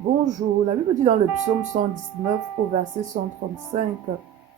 Bonjour, la Bible dit dans le psaume 119 au verset 135,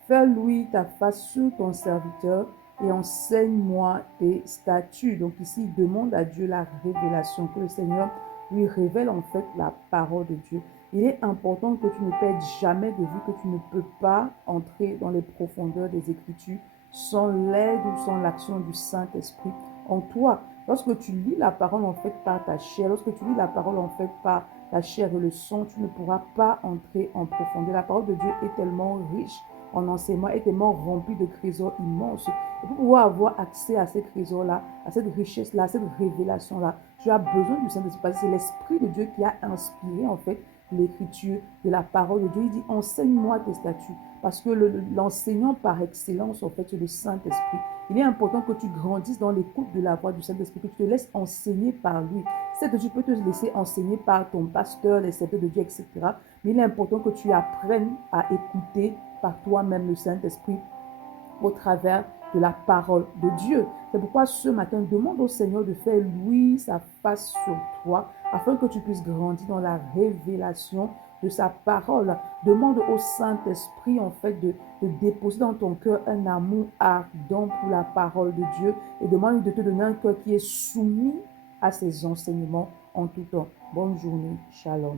fais louer ta face sur ton serviteur et enseigne-moi tes statuts. Donc ici, il demande à Dieu la révélation, que le Seigneur lui révèle en fait la parole de Dieu. Il est important que tu ne perdes jamais de vue que tu ne peux pas entrer dans les profondeurs des Écritures sans l'aide ou sans l'action du Saint-Esprit en toi. Lorsque tu lis la parole en fait par ta chair, lorsque tu lis la parole en fait par la chair et le sang, tu ne pourras pas entrer en profondeur. La parole de Dieu est tellement riche en enseignement, est tellement remplie de trésors immenses. Et pour pouvoir avoir accès à ces trésors-là, à cette richesse-là, à cette révélation-là, tu as besoin du Saint-Esprit. C'est l'Esprit de Dieu qui a inspiré en fait l'écriture de la parole de Dieu. Il dit, enseigne-moi tes statuts. Parce que l'enseignant par excellence, en fait, c'est le Saint-Esprit. Il est important que tu grandisses dans l'écoute de la voix du Saint-Esprit, que tu te laisses enseigner par lui. C'est que tu peux te laisser enseigner par ton pasteur, les serviteurs de Dieu, etc. Mais il est important que tu apprennes à écouter par toi-même le Saint-Esprit au travers de la parole de Dieu. C'est pourquoi ce matin, demande au Seigneur de faire luire sa face sur toi afin que tu puisses grandir dans la révélation de sa parole. Demande au Saint-Esprit en fait de déposer dans ton cœur un amour ardent pour la parole de Dieu et demande de te donner un cœur qui est soumis à ses enseignements en tout temps. Bonne journée. Shalom.